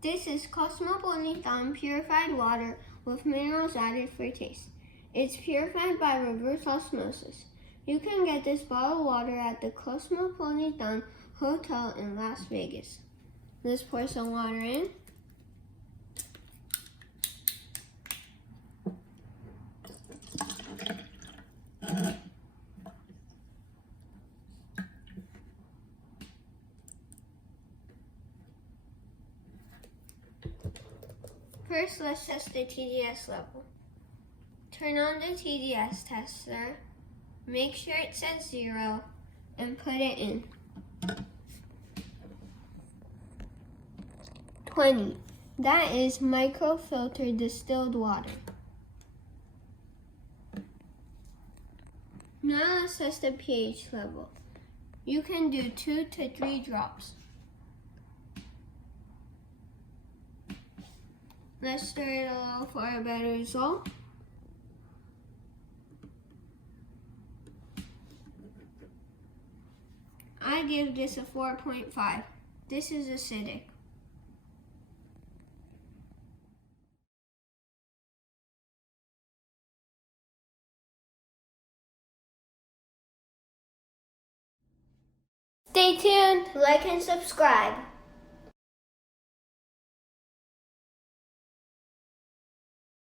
This is Cosmopolitan Purified water with minerals added for taste. It's purified by reverse osmosis. You can get this bottled water at the Cosmopolitan Hotel in Las Vegas. Let's pour some water in. First, let's test the TDS level. Turn on the TDS tester, make sure it says 0, and put it in. 20. That is microfiltered distilled water. Now let's test the pH level. You can do 2 to 3 drops. Let's stir it a little for a better result. I give this a 4.5. This is acidic. Stay tuned, like and subscribe.